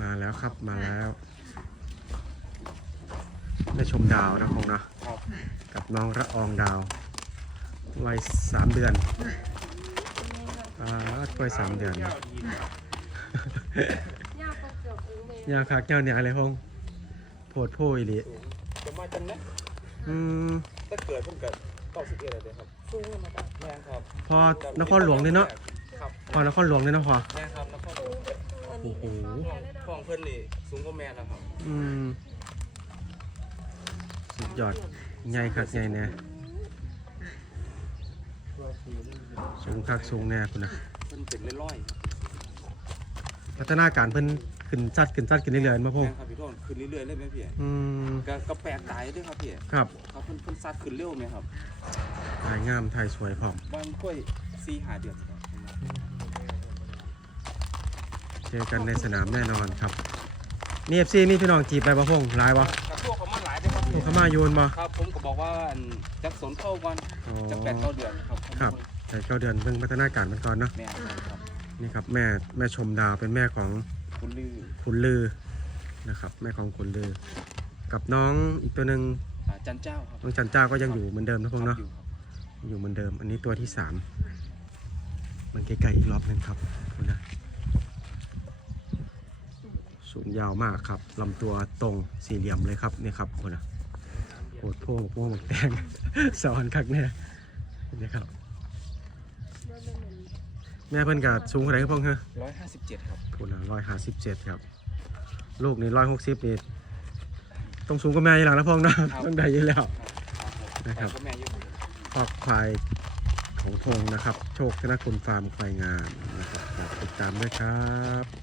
มาแล้วครับมาแล้วได้ชมดาวนะพงษ์นะครับกับน้องระอองดาววัยสามเดือนอ่ากล้วยสามเดือนยากก็จบเองเลยยาคักเจ้าเนี่ยอะไรพงษ์โพดโพยหลีจะมาจังนะอืมถ้าเกิดเพิ่งเกิดเก้าสิบเอ็ดเลยครับสูงมาได้แม่นครับพอนครหลวงเลยเนาะครับพอนครหลวงเลยเนาะพอแม่นครับนครหลวง อันนี้เป็นฟองแม่ได้ดของเพิ่นนี่สูงกว่าแม่แล้วครับอืมสุดยอดใหญ่คักใหญ่แน่สูงคักสูงแน่คุณนะเพิ่นเป็นร้อยๆครับพัฒนาการเพิ่นขึ้นจัดขึ้นจัดขึ้นเรื่อยๆมาพงแม่นครับพี่โทนขึ้นเรื่อยๆเลยไหมพี่อืมก็ก็แปลกตายด้วยครับพี่ครับครับเพิ่นเพิ่นซัดขึ้นเร็วไหมครับถ่ายงามถ่ายสวยพร้อมบ้านกล้วยสี่หาเดือนครับ เจอกันในสนามแน่นอนครับนี่เอฟซีนี่พี่น้องจีบไปบ่พงหลายบ่กับพวกเขามาหลายเด้อครับพวพี่กเขามาโยนบ่ครับผมก็บอกว่าอันจักสนเข้าก่อนอ๋อจักแปดเก้าเดือนครับครับแต่เก้าเดือนเพิ่งพัฒนาการมันก่อนเนาะแม่นครับนี่ครับแม่แม่ชมดาวเป็นแม่ของคุณลือคุณลือนะครับแม่ของคุณลือ กับน้องอีกตัวหนึ่งอ่าจันเจ้าครับน้องจันเจ้าก็ยังอยู่เหมือนเดิมนะพงเนาะอยู่ครับ อยู่เหมือนเดิม อันนี้ตัวที่สามมันไกลๆอีกรอบหนึ่งครับคุณนะ สูงยาวมากครับลำตัวตรงสี่เหลี่ยมเลยครับนี่ครับคุณนะโคตรโพงโพงหมกแดงสอนคักแน่นี่ครับ แม่เพิ่นกับสูงเท่าไหร่ครับพ่องฮะร้อยห้าสิบเจ็ดครับคุณนะร้อยห้าสิบเจ็ดครับ ลูกนี่ร้อยหกสิบนี่ต้องสูงกว่าแม่ยี่หลังแล้วพ่องเนาะต้องได้อยี่แล้วนะครับก็แม่เยอะกว่าคอกควายของพงนะครับ โชคธนคุณฟาร์มควายงามนะครับฝากติดตามด้วยครับ